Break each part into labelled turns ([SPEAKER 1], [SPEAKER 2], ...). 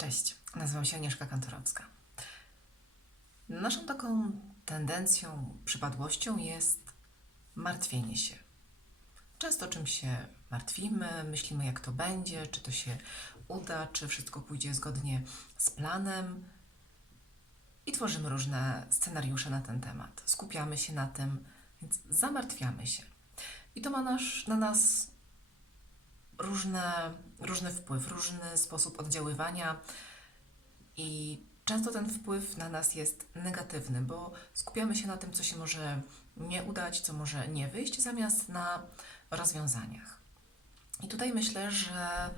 [SPEAKER 1] Cześć, nazywam się Agnieszka Kantorowska. Naszą taką tendencją, przypadłością jest martwienie się. Często czym się martwimy, myślimy jak to będzie, czy to się uda, czy wszystko pójdzie zgodnie z planem i tworzymy różne scenariusze na ten temat. Skupiamy się na tym, więc zamartwiamy się. I to ma nasz, na nas różne, różny wpływ, różny sposób oddziaływania i często ten wpływ na nas jest negatywny, bo skupiamy się na tym, co się może nie udać, co może nie wyjść, zamiast na rozwiązaniach. I tutaj myślę, że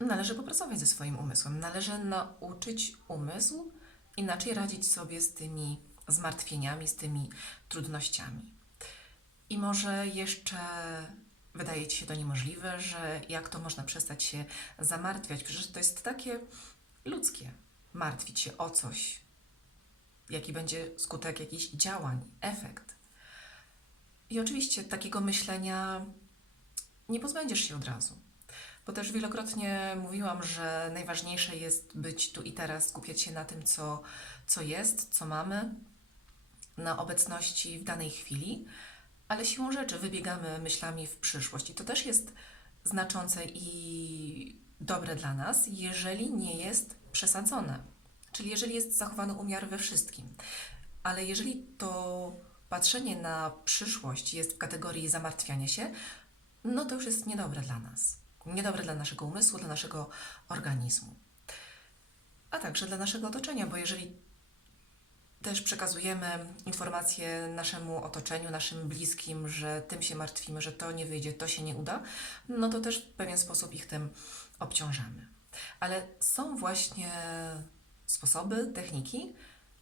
[SPEAKER 1] należy popracować ze swoim umysłem. Należy nauczyć umysł inaczej radzić sobie z tymi zmartwieniami, z tymi trudnościami. I może jeszcze wydaje ci się to niemożliwe, że jak to można przestać się zamartwiać? Przecież to jest takie ludzkie martwić się o coś, jaki będzie skutek jakichś działań, efekt. I oczywiście takiego myślenia nie pozbędziesz się od razu. Bo też wielokrotnie mówiłam, że najważniejsze jest być tu i teraz, skupiać się na tym, co, co jest, co mamy, na obecności w danej chwili, ale siłą rzeczy wybiegamy myślami w przyszłość. I to też jest znaczące i dobre dla nas, jeżeli nie jest przesadzone. Czyli jeżeli jest zachowany umiar we wszystkim. Ale jeżeli to patrzenie na przyszłość jest w kategorii zamartwiania się, no to już jest niedobre dla nas. Niedobre dla naszego umysłu, dla naszego organizmu. A także dla naszego otoczenia, bo jeżeli też przekazujemy informacje naszemu otoczeniu, naszym bliskim, że tym się martwimy, że to nie wyjdzie, to się nie uda, no to też w pewien sposób ich tym obciążamy. Ale są właśnie sposoby, techniki,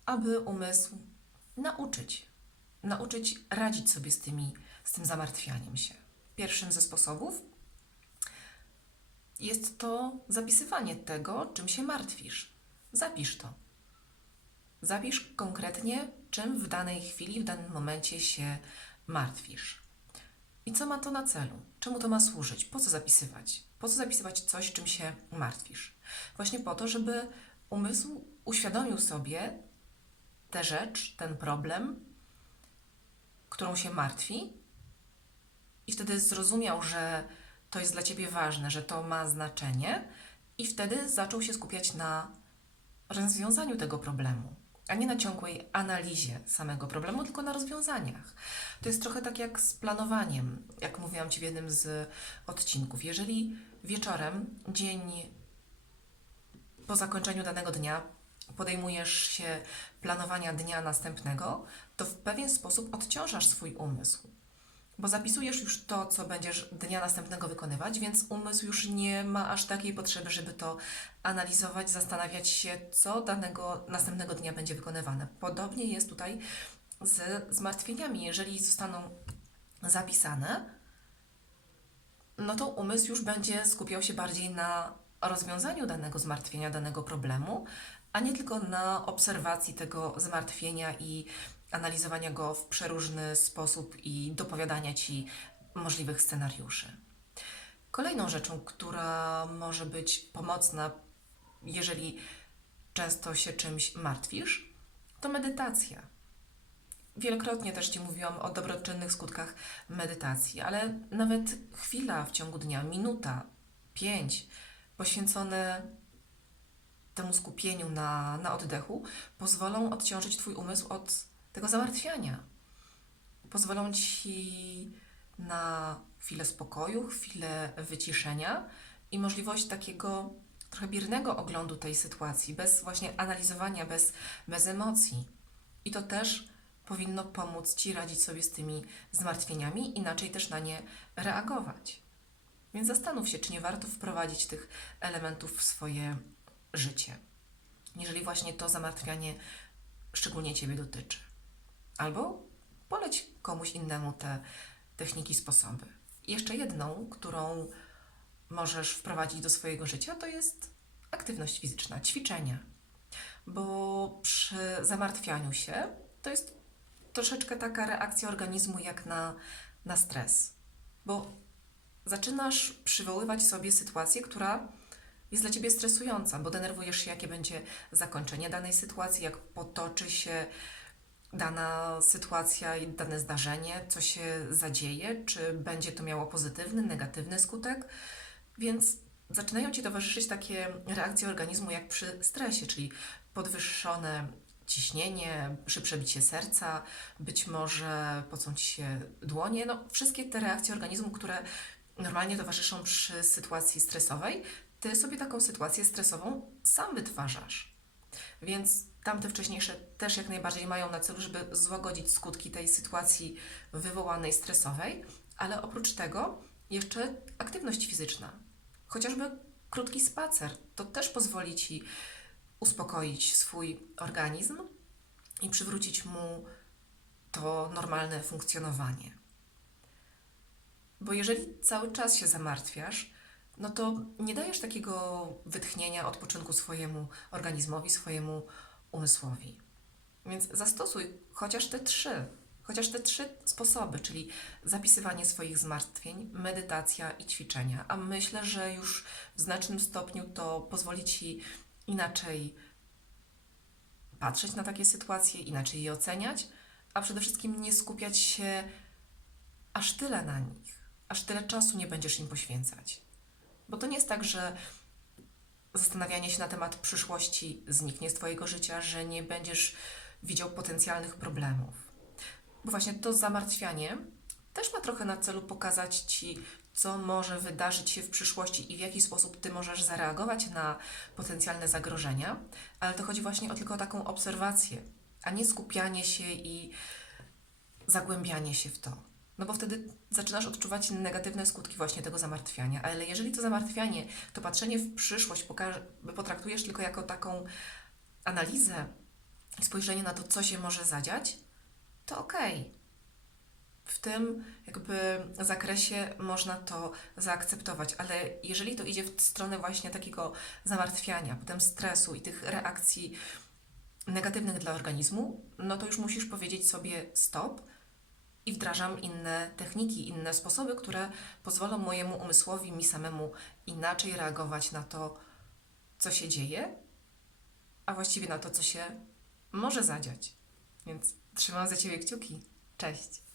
[SPEAKER 1] aby umysł nauczyć, nauczyć radzić sobie z, tymi, z tym zamartwianiem się. Pierwszym ze sposobów jest to zapisywanie tego, czym się martwisz. Zapisz to. Zapisz konkretnie, czym w danej chwili, w danym momencie się martwisz. I co ma to na celu? Czemu to ma służyć? Po co zapisywać? Po co zapisywać coś, czym się martwisz? Właśnie po to, żeby umysł uświadomił sobie tę rzecz, ten problem, którą się martwi, i wtedy zrozumiał, że to jest dla ciebie ważne, że to ma znaczenie, i wtedy zaczął się skupiać na rozwiązaniu tego problemu a nie na ciągłej analizie samego problemu, tylko na rozwiązaniach. To jest trochę tak jak z planowaniem, jak mówiłam Ci w jednym z odcinków. Jeżeli wieczorem, dzień po zakończeniu danego dnia, podejmujesz się planowania dnia następnego, to w pewien sposób odciążasz swój umysł bo zapisujesz już to, co będziesz dnia następnego wykonywać, więc umysł już nie ma aż takiej potrzeby, żeby to analizować, zastanawiać się, co danego następnego dnia będzie wykonywane. Podobnie jest tutaj z zmartwieniami. Jeżeli zostaną zapisane, no to umysł już będzie skupiał się bardziej na rozwiązaniu danego zmartwienia, danego problemu, a nie tylko na obserwacji tego zmartwienia i analizowania go w przeróżny sposób i dopowiadania ci możliwych scenariuszy. Kolejną rzeczą, która może być pomocna, jeżeli często się czymś martwisz, to medytacja. Wielokrotnie też Ci mówiłam o dobroczynnych skutkach medytacji, ale nawet chwila w ciągu dnia, minuta, pięć, poświęcone temu skupieniu na, na oddechu, pozwolą odciążyć Twój umysł od tego zamartwiania. Pozwolą ci na chwilę spokoju, chwilę wyciszenia i możliwość takiego trochę biernego oglądu tej sytuacji, bez właśnie analizowania, bez, bez emocji. I to też powinno pomóc Ci radzić sobie z tymi zmartwieniami, inaczej też na nie reagować. Więc zastanów się, czy nie warto wprowadzić tych elementów w swoje życie, jeżeli właśnie to zamartwianie szczególnie Ciebie dotyczy. Albo poleć komuś innemu te techniki, sposoby. Jeszcze jedną, którą możesz wprowadzić do swojego życia, to jest aktywność fizyczna, ćwiczenia. Bo przy zamartwianiu się to jest troszeczkę taka reakcja organizmu jak na, na stres. Bo zaczynasz przywoływać sobie sytuację, która jest dla ciebie stresująca, bo denerwujesz się, jakie będzie zakończenie danej sytuacji, jak potoczy się dana sytuacja i dane zdarzenie, co się zadzieje, czy będzie to miało pozytywny, negatywny skutek. Więc zaczynają ci towarzyszyć takie reakcje organizmu jak przy stresie, czyli podwyższone ciśnienie, szybsze bicie serca, być może pocą ci się dłonie, no wszystkie te reakcje organizmu, które normalnie towarzyszą przy sytuacji stresowej, ty sobie taką sytuację stresową sam wytwarzasz. Więc tamte wcześniejsze też jak najbardziej mają na celu, żeby złagodzić skutki tej sytuacji wywołanej stresowej, ale oprócz tego jeszcze aktywność fizyczna. Chociażby krótki spacer, to też pozwoli ci uspokoić swój organizm i przywrócić mu to normalne funkcjonowanie. Bo jeżeli cały czas się zamartwiasz, no to nie dajesz takiego wytchnienia, odpoczynku swojemu organizmowi, swojemu umysłowi. Więc zastosuj chociaż te trzy, chociaż te trzy sposoby, czyli zapisywanie swoich zmartwień, medytacja i ćwiczenia. A myślę, że już w znacznym stopniu to pozwoli ci inaczej patrzeć na takie sytuacje, inaczej je oceniać, a przede wszystkim nie skupiać się aż tyle na nich, aż tyle czasu nie będziesz im poświęcać. Bo to nie jest tak, że zastanawianie się na temat przyszłości zniknie z Twojego życia, że nie będziesz widział potencjalnych problemów. Bo właśnie to zamartwianie też ma trochę na celu pokazać Ci, co może wydarzyć się w przyszłości i w jaki sposób Ty możesz zareagować na potencjalne zagrożenia, ale to chodzi właśnie o tylko taką obserwację, a nie skupianie się i zagłębianie się w to. No bo wtedy zaczynasz odczuwać negatywne skutki właśnie tego zamartwiania. Ale jeżeli to zamartwianie, to patrzenie w przyszłość potraktujesz tylko jako taką analizę spojrzenie na to, co się może zadziać, to okej. W tym jakby zakresie można to zaakceptować, ale jeżeli to idzie w stronę właśnie takiego zamartwiania, potem stresu i tych reakcji negatywnych dla organizmu, no to już musisz powiedzieć sobie stop i wdrażam inne techniki, inne sposoby, które pozwolą mojemu umysłowi, mi samemu inaczej reagować na to, co się dzieje, a właściwie na to, co się może zadziać. Więc trzymam za Ciebie kciuki. Cześć!